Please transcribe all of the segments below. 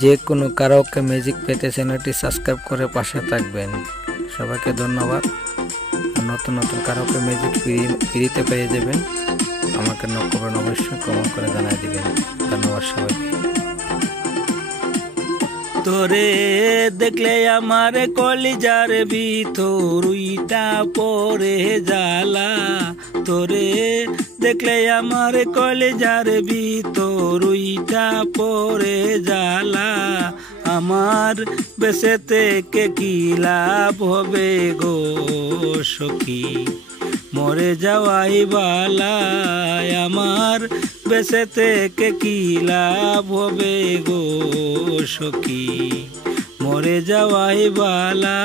যে কোনো karaoke music পেতে চ্যানেলটি সাবস্ক্রাইব করে পাশে থাকবেন। সবাইকে ধন্যবাদ। নতুন নতুন কারাওকে মিউজিক ফ্রিতে পেয়ে যাবেন। আমাকে নক করবেন, অবশ্যই কমেন্ট করে জানাই দিবেন। ধন্যবাদ সবাইকে। তোরে দেখলে আমার কলিজার ভিতর উইটা পড়ে জ্বালা। তোরে দেখলে আমার কলিজার ভিতর উইটা পড়ে জ্বালা। আমার বেঁচে থেকে কি লাভ হবে গো সখী, মরে যাওয়াই বালায়। আমার বেঁচে থেকে কি লাভ হবে গো সখী, মরে যাওয়াই বালা।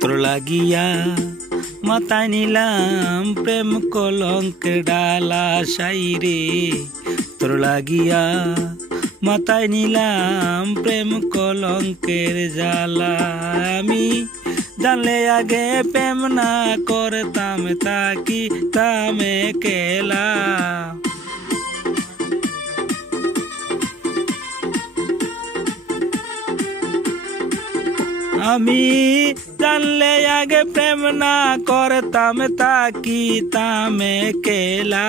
তোর লাগিয়া মাথায় নিলাম প্রেম কলঙ্কের ডালা সাইরে। তোর লাগিয়া মাথায় নিলাম প্রেম কলঙ্কের জ্বালা। আমি জানলে আগে প্রেম না করতাম, তাকি তামে কেলা। আমি জানলে আগে প্রেম না করতাম, তাকি তামে কেলা।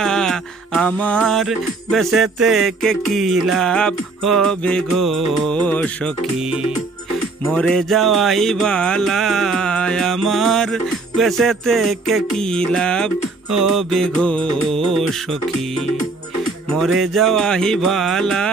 আমার বেঁচে থেকে কি লাভ হবে গো সখী, মরে যাওয়াই বালায়। আমার বেঁচে থেকে কি লাভ হবে গো সখী, মরে যাওয়াই বালা।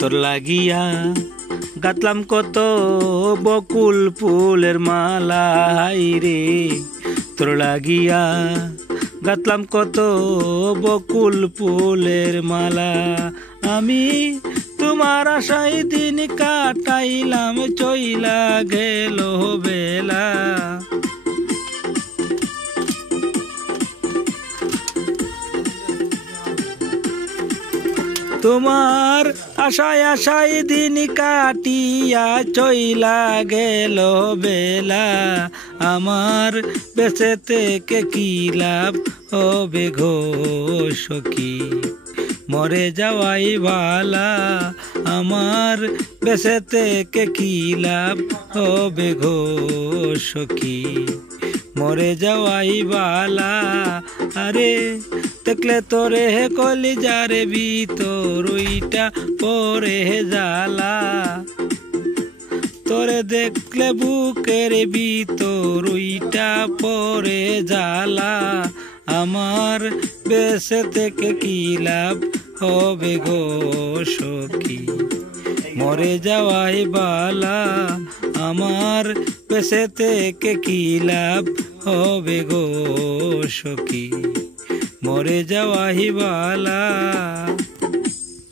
তোর লাগিয়া গাতলাম কত বকুল ফুলের মালা রে। তোর লাগিয়া গাতলাম কত বকুল ফুলের মালা। আমি তোমার আশায় দিন কাটাইলাম, চইলা গেল বেলা। তোমার আশায় আশায় দিন কাটিয়া চইলা গেল বেলা। আমার বেঁচে থেকে কি লাভ হবে গো সখী, মরে যাওয়াই বালা। আমার বেঁচে থেকে কি লাভ হবে গো সখী, মরে যাওয়াই বালা। আরে দেখলে তোরে কলিজার ভিতর উইটা পড়ে জ্বালা। তোরে দেখলে বুকের ভিতর উইটা পড়ে জ্বালা। আমার বেঁচে থেকে কি লাভ হবে গো সখী, মরে যাওয়াই বালা। আমার বেঁচে থেকে কি লাভ হবে গো সখী, মরে যাওয়াই বালা।